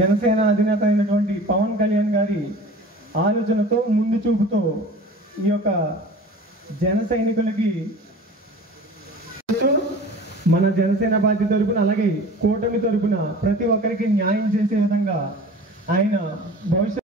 జనసేన అధినేత అయినటువంటి పవన్ కళ్యాణ్ గారి ఆలోచనతో ముందు చూపుతో ఈ యొక్క జన సైనికులకి మన జనసేన పార్టీ తరపున అలాగే కూటమి తరపున ప్రతి ఒక్కరికి న్యాయం చేసే విధంగా ఆయన భవిష్యత్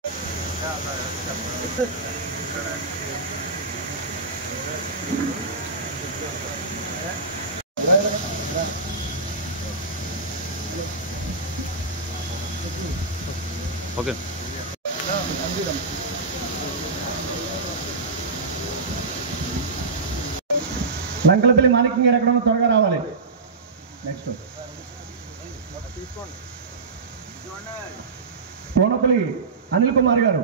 ఓకే లంకలపల్లి మాణిక్యం గారు ఎక్కడ త్వరగా రావాలి. నెక్స్ట్ కోనపల్లి అనిల్ కుమార్ గారు.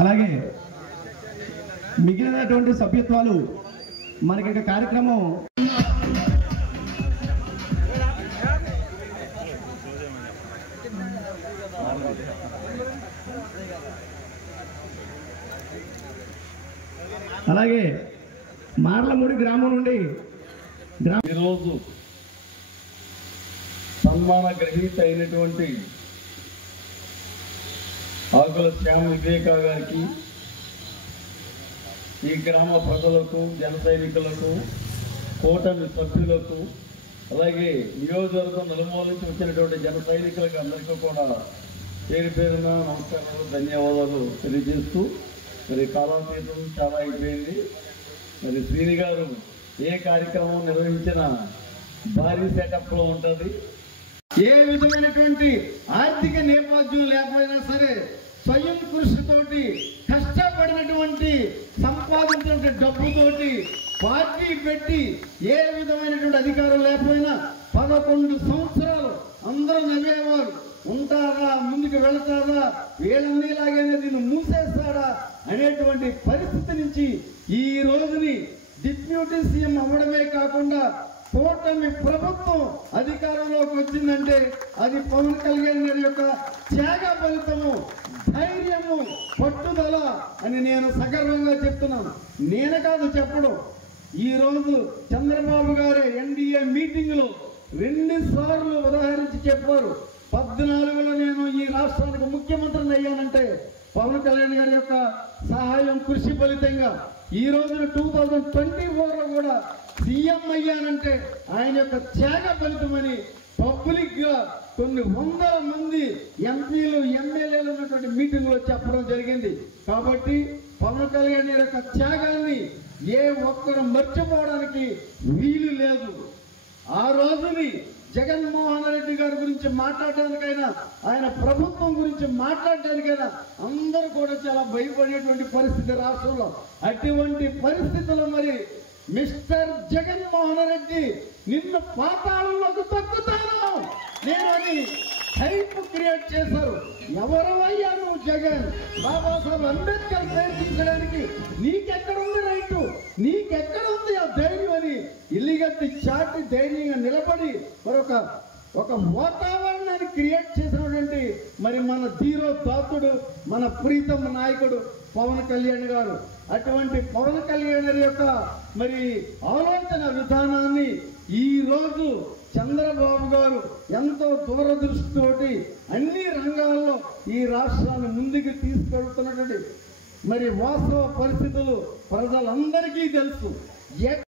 అలాగే మిగిలినటువంటి సభ్యత్వాలు మనకి ఇంకా కార్యక్రమం అలాగే మార్లమూడి గ్రామం నుండి ఈరోజు సన్మాన గ్రహీత అయినటువంటి ఆకుల శ్యామ వివేక గారికి, ఈ గ్రామ ప్రజలకు, జన సైనికులకు, కూటమి సభ్యులకు, అలాగే నియోజకవర్గం నలుమూల నుంచి వచ్చినటువంటి జన సైనికులకు అందరికీ కూడా పేరు పేరున నమస్కారాలు, ధన్యవాదాలు తెలియజేస్తూ, మరి కాలాతీతం చాలా అయిపోయింది. మరి శ్రీని గారు ఏ కార్యక్రమం నిర్వహించినా భారీ సెటప్లో ఉంటుంది. ఏ విధమైనటువంటి ఆర్థిక నేపథ్యం లేకపోయినా సరే స్వయం కృషితోటి కష్టపడినటువంటి సంపాదించినటువంటి డబ్బుతోటి పార్టీ పెట్టి ఏ విధమైనటువంటి అధికారం లేకపోయినా 11 సంవత్సరాలు అందరూ నవ్వేవారు. ఉంటారా, ముందుకు వెళతారా, వీళ్ళన్నీలాగానే దీన్ని మూసేస్తారా అనేటువంటి పరిస్థితి నుంచి ఈ రోజుని డిప్యూటీ సీఎం అవ్వడమే కాకుండా కూటమి ప్రభుత్వం అధికారంలోకి వచ్చిందంటే అది పవన్ కళ్యాణ్ గారి యొక్క త్యాగ ఫలితము, ధైర్యము, పట్టుదల అని నేను సగర్వంగా చెప్తున్నాను. నేను కాదు చెప్పడం, ఈ రోజు చంద్రబాబు గారే ఎన్డీఏ మీటింగ్ లో 2 సార్లు ఉదాహరించి చెప్పారు. 14లో నేను ఈ రాష్ట్రానికి ముఖ్యమంత్రిని అయ్యానంటే పవన్ కళ్యాణ్ గారి యొక్క సహాయం, కృషి ఫలితంగా ఈ రోజున 2024లో కూడా సీఎం అయ్యానంటే ఆయన యొక్క త్యాగ ఫలితమని పబ్లిక్ గా కొన్ని వందల మంది ఎంపీలు, ఎమ్మెల్యేలు ఉన్నటువంటి మీటింగ్ లో చెప్పడం జరిగింది. కాబట్టి పవన్ కళ్యాణ్ యొక్క త్యాగాన్ని ఏ ఒక్కరు మర్చిపోవడానికి వీలు లేదు. ఆ రోజుని జగన్మోహన్ రెడ్డి గారి గురించి మాట్లాడడానికైనా, ఆయన ప్రభుత్వం గురించి మాట్లాడడానికైనా అందరూ కూడా చాలా భయపడేటువంటి పరిస్థితి రాష్ట్రంలో. అటువంటి పరిస్థితుల్లో మరి మిస్టర్ జగన్మోహన్ రెడ్డి నిన్ను పాతాళంలోకి తొక్కుతాను నేను అని హైప్ క్రియేట్ చేశారు. ఎవరవయ్యా నువ్వు జగన్? బాబాసాహెబ్ అంబేద్కర్ పేరు తీర్చడానికి నీకెక్కడుంది రైటు, నీకెక్కడుంది ఆ ధైర్యం అని ఇల్లిగట్టి చాటి ధైర్యంగా నిలబడి ఒక వాతావరణాన్ని క్రియేట్ చేసినటువంటి మరి మన ధీరో దాతుడు, మన ప్రీతమ నాయకుడు పవన్ కళ్యాణ్ గారు. అటువంటి పవన్ కళ్యాణ్ యొక్క మరి ఆలోచన విధానాన్ని ఈ రోజు చంద్రబాబు గారు ఎంతో దూరదృష్టితోటి అన్ని రంగాల్లో ఈ రాష్ట్రాన్ని ముందుకు తీసుకెళ్తున్నటువంటి మరి వాస్తవ పరిస్థితులు ప్రజలందరికీ తెలుసు.